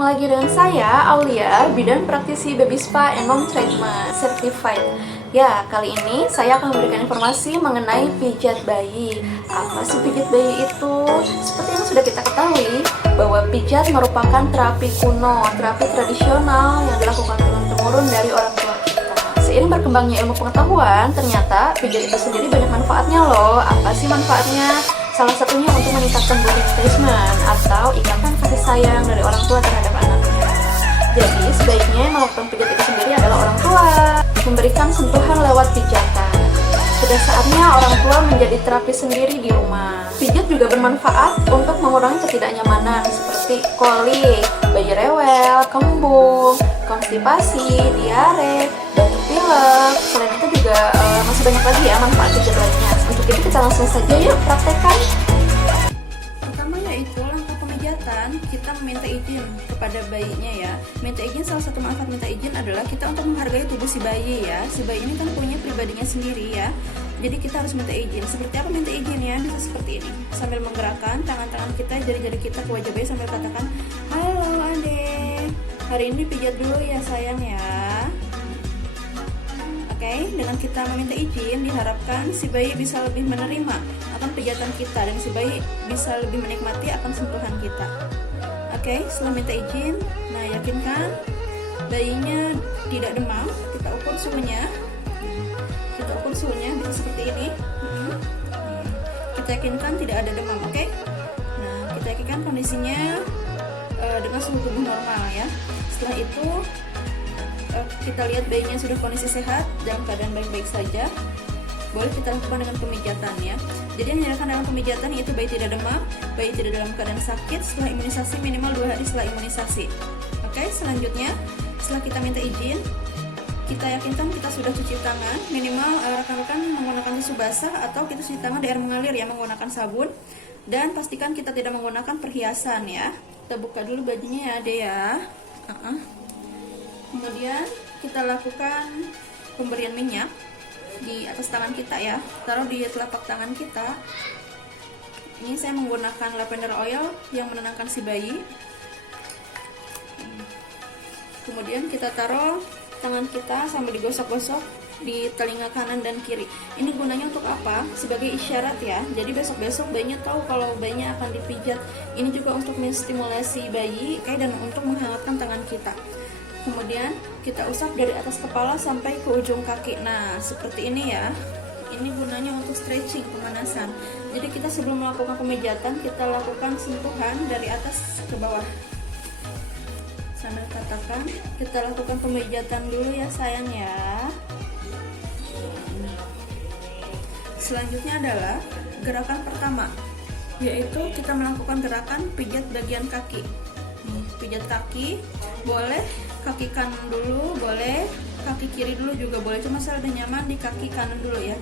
ketemu lagi dengan saya, Aulia, bidan praktisi Baby Spa and Mom Treatment Certified. Ya, kali ini saya akan memberikan informasi mengenai pijat bayi. Apa sih pijat bayi itu? Seperti yang sudah kita ketahui, bahwa pijat merupakan terapi kuno, terapi tradisional yang dilakukan turun-temurun dari orang tua kita. Seiring berkembangnya ilmu pengetahuan, ternyata pijat itu sendiri banyak manfaatnya loh. Apa sih manfaatnya? Salah satunya untuk meningkatkan bonding attachment atau ikatan kasih sayang dari orang tua terhadap anaknya. Jadi sebaiknya yang melakukan pijat itu sendiri adalah orang tua, memberikan sentuhan lewat pijatan. Sudah saatnya orang tua menjadi terapi sendiri di rumah. Pijat juga bermanfaat untuk mengurangi ketidaknyamanan seperti kolik, bayi rewel, kembung, konstipasi, diare, batuk pilek. Selain itu juga masih banyak lagi ya manfaat pijat lainnya. Untuk itu kita langsung saja yuk praktekkan. Pertama yaitu langkah pemijatan, kita meminta izin kepada bayinya ya. Minta izin, salah satu manfaat minta izin adalah kita untuk menghargai tubuh si bayi ya. Si bayi ini kan punya pribadinya sendiri ya. Jadi kita harus minta izin. Seperti apa minta izin ya? Bisa seperti ini. Sambil menggerakkan tangan-tangan kita, jari-jari kita ke wajah bayi sambil katakan, "Halo Ade, hari ini pijat dulu ya sayang ya." Oke, dengan kita meminta izin, diharapkan si bayi bisa lebih menerima akan pijatan kita dan si bayi bisa lebih menikmati akan sentuhan kita. Oke, setelah minta izin, nah yakinkan bayinya tidak demam. Kita ukur suhunya. Kita ukur suhunya bisa seperti ini. Kita yakinkan tidak ada demam, oke? Nah, kita yakinkan kondisinya dengan suhu tubuh normal ya. Setelah itu kita lihat bayinya sudah kondisi sehat, dalam keadaan baik-baik saja, boleh kita lakukan dengan pemijatan ya. Jadi yang dilakukan dalam pemijatan yaitu bayi tidak demam, bayi tidak dalam keadaan sakit, setelah imunisasi minimal 2 hari setelah imunisasi. Oke, selanjutnya setelah kita minta izin, kita yakinkan kita sudah cuci tangan, minimal rekan-rekan menggunakan tisu basah atau kita cuci tangan di air mengalir ya, menggunakan sabun, dan pastikan kita tidak menggunakan perhiasan ya. Kita buka dulu bajunya ya Ade ya. Kemudian kita lakukan pemberian minyak di atas tangan kita ya. Taruh di telapak tangan kita. Ini saya menggunakan lavender oil yang menenangkan si bayi. Kemudian kita taruh tangan kita sambil digosok-gosok di telinga kanan dan kiri. Ini gunanya untuk apa? Sebagai isyarat ya. Jadi besok-besok bayinya tahu kalau bayinya akan dipijat. Ini juga untuk menstimulasi bayi dan untuk menghangatkan tangan kita. Kemudian kita usap dari atas kepala sampai ke ujung kaki. Nah, seperti ini ya. Ini gunanya untuk stretching, pemanasan. Jadi kita sebelum melakukan pemijatan, kita lakukan sentuhan dari atas ke bawah. Sambil katakan, kita lakukan pemijatan dulu ya sayang ya. Selanjutnya adalah gerakan pertama, yaitu kita melakukan gerakan pijat bagian kaki. Pijat kaki, boleh kaki kanan dulu, boleh kaki kiri dulu juga boleh, cuma saya udah nyaman di kaki kanan dulu ya.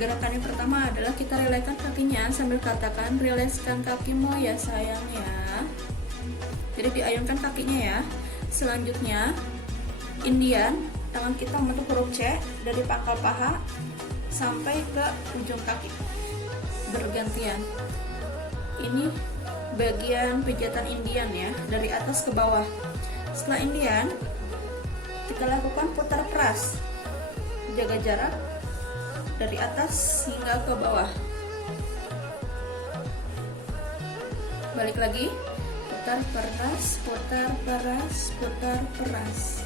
Gerakan yang pertama adalah kita relaxkan kakinya sambil katakan, "Rilekskan kakimu ya sayang ya." Jadi diayunkan kakinya ya. Selanjutnya Indian, tangan kita membentuk huruf C dari pangkal paha sampai ke ujung kaki bergantian. Ini bagian pijatan Indian ya, dari atas ke bawah. Setelah Indian, kita lakukan putar peras, jaga jarak dari atas hingga ke bawah. Balik lagi, putar peras, putar peras, putar peras.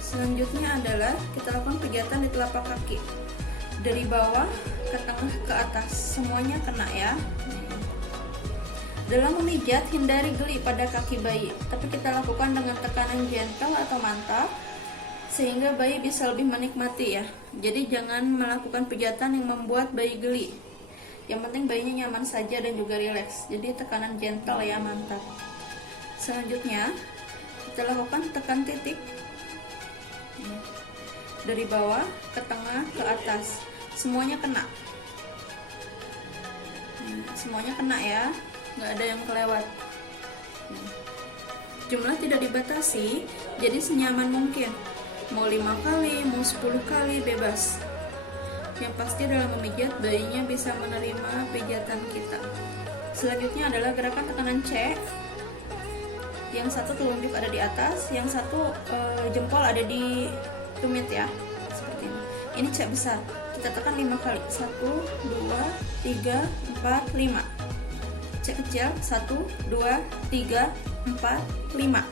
Selanjutnya adalah kita lakukan pijatan di telapak kaki, dari bawah ke tengah ke atas, semuanya kena ya. Dalam memijat, hindari geli pada kaki bayi, tapi kita lakukan dengan tekanan gentle atau mantap sehingga bayi bisa lebih menikmati ya. Jadi jangan melakukan pijatan yang membuat bayi geli. Yang penting bayinya nyaman saja dan juga rileks. Jadi tekanan gentle ya, mantap. Selanjutnya kita lakukan tekan titik dari bawah ke tengah ke atas, semuanya kena. Semuanya kena ya, nggak ada yang kelewat. Jumlah tidak dibatasi, jadi senyaman mungkin. Mau 5 kali, mau 10 kali, bebas. Yang pasti dalam memijat, bayinya bisa menerima pijatan kita. Selanjutnya adalah gerakan tekanan C. Yang satu telunjuk ada di atas, yang satu jempol ada di tumit ya, seperti ini. Ini C besar, kita tekan 5 kali. 1, 2, 3, 4, 5. C kecil 1, 2, 3, 4, 5.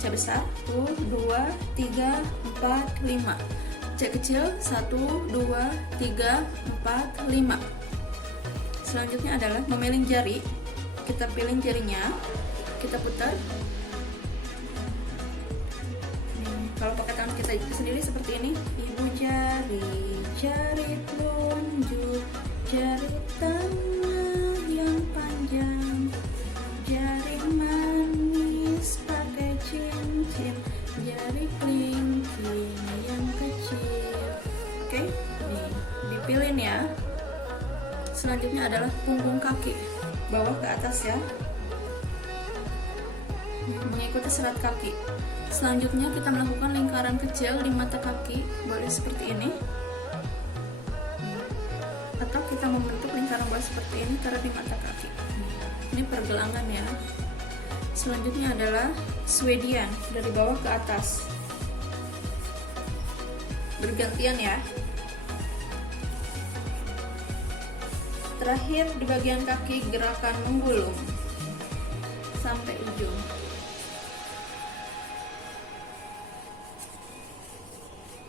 C besar 1, 2, 3, 4, 5. C kecil 1, 2, 3, 4, 5. Selanjutnya adalah memeling jari. Kita piling jarinya, kita putar. Kalau pakai tangan kita sendiri seperti ini. Ibu jari, jari telunjuk, jari tengah yang panjang, jari manis pakai cincin, jari kelingking yang kecil. Oke, nih dipilin ya. Selanjutnya adalah punggung kaki, bawah ke atas ya, mengikuti serat kaki. Selanjutnya kita melakukan lingkaran kecil di mata kaki, boleh seperti ini, atau kita membentuk lingkaran bawah seperti ini taruh di mata kaki. Ini pergelangan ya. Selanjutnya adalah Swedian, dari bawah ke atas, bergantian ya. Terakhir di bagian kaki gerakan menggulung sampai ujung.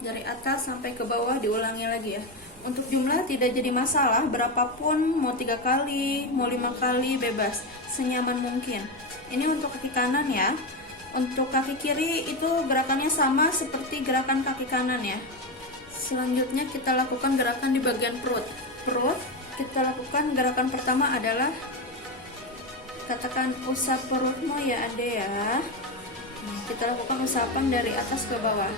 Dari atas sampai ke bawah diulangi lagi ya. Untuk jumlah tidak jadi masalah, berapapun, mau 3 kali, mau 5 kali, bebas, senyaman mungkin. Ini untuk kaki kanan ya. Untuk kaki kiri itu gerakannya sama seperti gerakan kaki kanan ya. Selanjutnya kita lakukan gerakan di bagian perut. Kita lakukan gerakan pertama adalah, katakan usap perutmu ya Ade ya. Kita lakukan usapan dari atas ke bawah.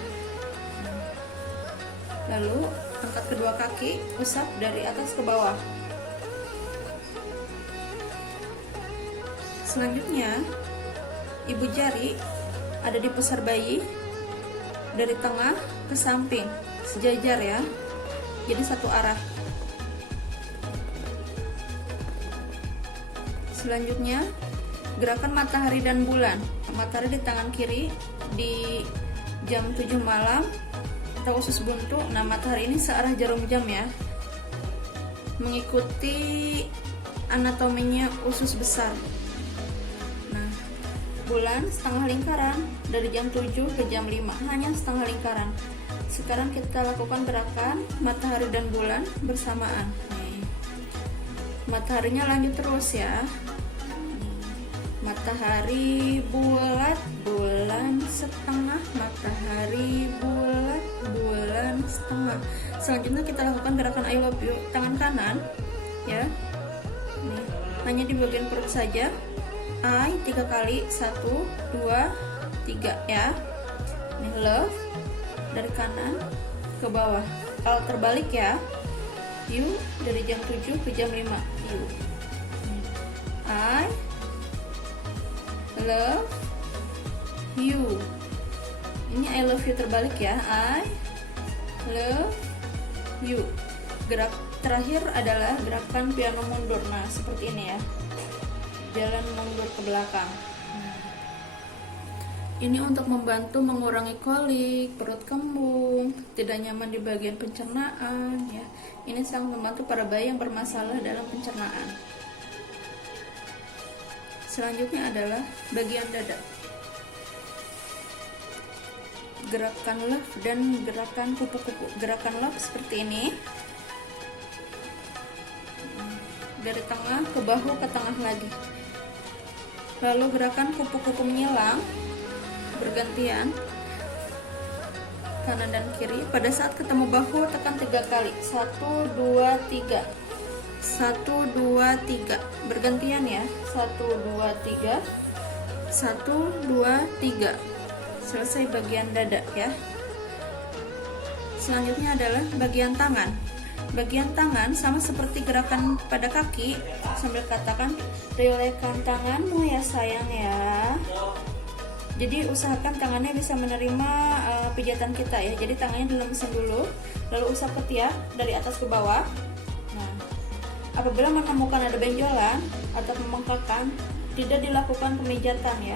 Lalu angkat kedua kaki, usap dari atas ke bawah. Selanjutnya, ibu jari ada di pusar bayi, dari tengah ke samping, sejajar ya, jadi satu arah. Selanjutnya, gerakan matahari dan bulan. Matahari di tangan kiri di jam 7 malam, atau usus buntu. Nah, matahari ini searah jarum jam ya, mengikuti anatominya usus besar. Nah, bulan setengah lingkaran dari jam 7 ke jam 5, hanya setengah lingkaran. Sekarang kita lakukan gerakan matahari dan bulan bersamaan. Nih, mataharinya lanjut terus ya. Matahari bulat, bulan setengah, matahari bulat, bulan setengah. Selanjutnya kita lakukan gerakan I love you, tangan kanan ya. Nih, hanya di bagian perut saja. I 3 kali, 1, 2, 3 ya. Nih, love dari kanan ke bawah. Kalau terbalik ya, you dari jam 7 ke jam 5, you. I love you. Ini I love you terbalik ya. I love you. Gerak terakhir adalah gerakan piano mundur. Nah, seperti ini ya. Jalan mundur ke belakang. Ini untuk membantu mengurangi kolik, perut kembung, tidak nyaman di bagian pencernaan ya. Ini sangat membantu para bayi yang bermasalah dalam pencernaan. Selanjutnya adalah bagian dada. Gerakan love dan gerakan kupu-kupu. Gerakan love seperti ini. Dari tengah ke bahu ke tengah lagi. Lalu gerakan kupu-kupu menyilang bergantian kanan dan kiri. Pada saat ketemu bahu tekan 3 kali. 1, 2, 3. 1, 2, 3. Bergantian ya. 1, 2, 3. 1, 2, 3. Selesai bagian dada ya. Selanjutnya adalah bagian tangan. Bagian tangan sama seperti gerakan pada kaki, sambil katakan rilekan tanganmu ya sayang ya. Jadi usahakan tangannya bisa menerima pijatan kita ya. Jadi tangannya dilemesin dulu, lalu usap ketiak dari atas ke bawah. Nah, Apabila menemukan ada benjolan atau pembengkakan, tidak dilakukan pemijatan ya.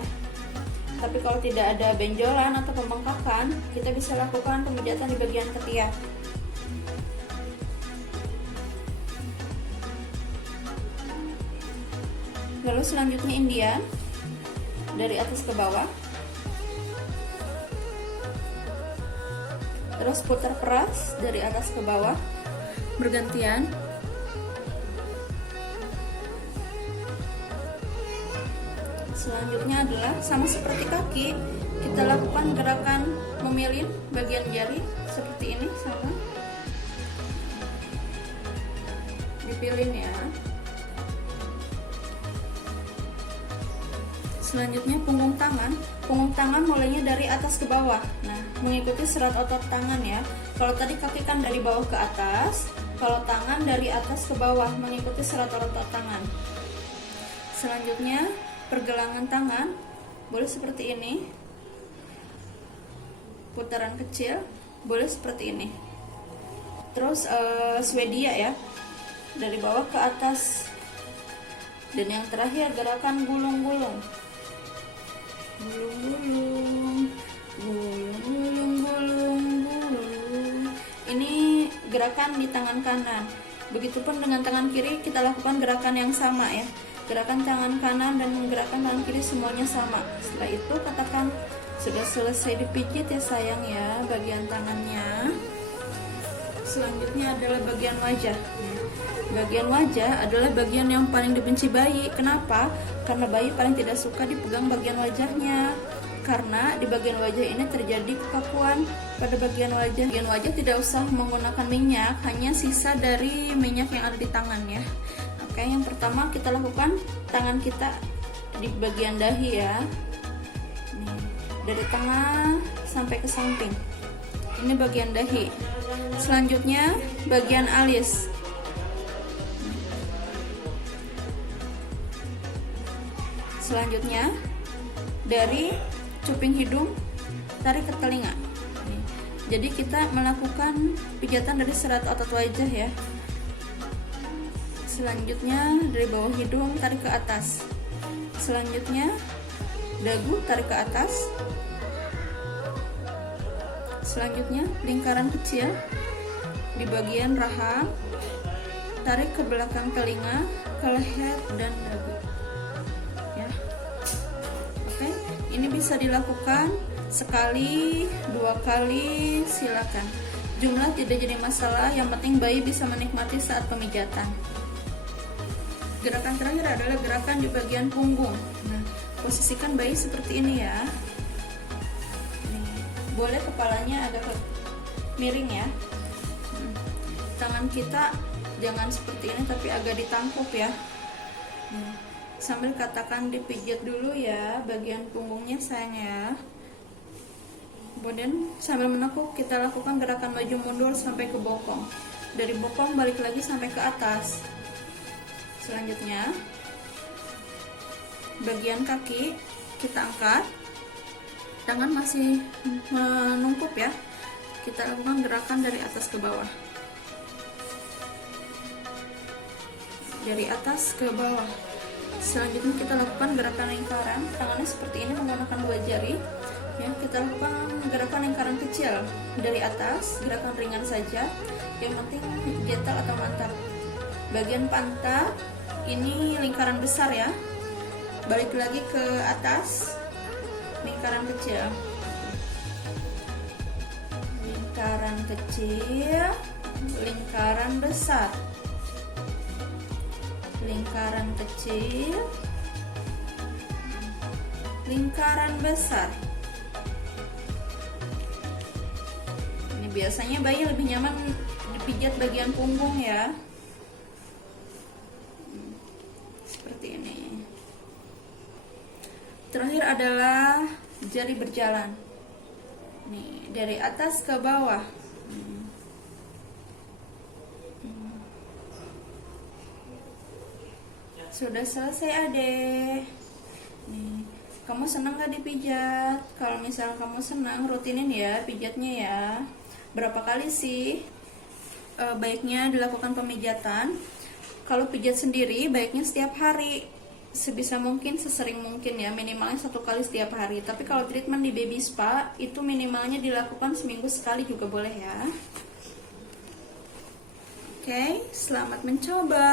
Tapi kalau tidak ada benjolan atau pembengkakan, kita bisa lakukan pemijatan di bagian ketiak. Lalu selanjutnya Indian, dari atas ke bawah. Terus putar peras dari atas ke bawah, bergantian. Selanjutnya adalah sama seperti kaki, kita lakukan gerakan memilin bagian jari seperti ini, sama dipilin ya. Selanjutnya punggung tangan mulainya dari atas ke bawah. Nah, mengikuti serat otot tangan ya. Kalau tadi kaki kan dari bawah ke atas, kalau tangan dari atas ke bawah, mengikuti serat otot tangan. Selanjutnya pergelangan tangan boleh seperti ini, putaran kecil boleh seperti ini. Terus Swedia ya, dari bawah ke atas. Dan yang terakhir gerakan gulung-gulung. Gulung. Ini gerakan di tangan kanan. Begitupun dengan tangan kiri, kita lakukan gerakan yang sama ya. Gerakan tangan kanan dan gerakan tangan kiri semuanya sama. Setelah itu katakan sudah selesai dipijit ya sayang ya bagian tangannya. Selanjutnya adalah bagian wajah. Bagian wajah adalah bagian yang paling dibenci bayi. Kenapa? Karena bayi paling tidak suka dipegang bagian wajahnya. Karena di bagian wajah ini terjadi kekakuan pada bagian wajah. Bagian wajah tidak usah menggunakan minyak, hanya sisa dari minyak yang ada di tangan ya. Oke, yang pertama kita lakukan tangan kita di bagian dahi ya. Nih, dari tengah sampai ke samping. Ini bagian dahi. Selanjutnya bagian alis. Selanjutnya dari cuping hidung tarik ke telinga. Jadi kita melakukan pijatan dari serat otot wajah ya. Selanjutnya dari bawah hidung tarik ke atas. Selanjutnya dagu tarik ke atas. Selanjutnya lingkaran kecil di bagian rahang, tarik ke belakang telinga, ke leher dan dagu. Ya. Oke, ini bisa dilakukan sekali, 2 kali, silakan. Jumlah tidak jadi masalah, yang penting bayi bisa menikmati saat pemijatan. Gerakan terakhir adalah gerakan di bagian punggung. Nah, posisikan bayi seperti ini ya. Nih, boleh kepalanya agak miring ya. Tangan kita jangan seperti ini tapi agak ditangkup ya. Nih, sambil katakan dipijat dulu ya bagian punggungnya sayang ya. Kemudian sambil menekuk kita lakukan gerakan maju mundur sampai ke bokong. Dari bokong balik lagi sampai ke atas. Selanjutnya bagian kaki kita angkat, tangan masih menungkup ya. Kita lakukan gerakan dari atas ke bawah, dari atas ke bawah. Selanjutnya kita lakukan gerakan lingkaran, tangannya seperti ini menggunakan 2 jari ya. Kita lakukan gerakan lingkaran kecil dari atas, gerakan ringan saja, yang penting gentle atau mantap. Bagian pantat ini lingkaran besar ya, balik lagi ke atas, lingkaran kecil, lingkaran kecil, lingkaran besar, lingkaran kecil, lingkaran besar. Ini biasanya bayi lebih nyaman dipijat bagian punggung ya. Seperti ini. Terakhir adalah jari berjalan. Nih, dari atas ke bawah. Sudah selesai adek. Nih, kamu senang gak dipijat? Kalau misalnya kamu senang, rutinin ya pijatnya ya. Berapa kali sih baiknya dilakukan pemijatan? Kalau pijat sendiri baiknya setiap hari, sebisa mungkin, sesering mungkin ya, minimalnya 1 kali setiap hari. Tapi kalau treatment di baby spa itu minimalnya dilakukan seminggu sekali juga boleh ya. Oke, selamat mencoba.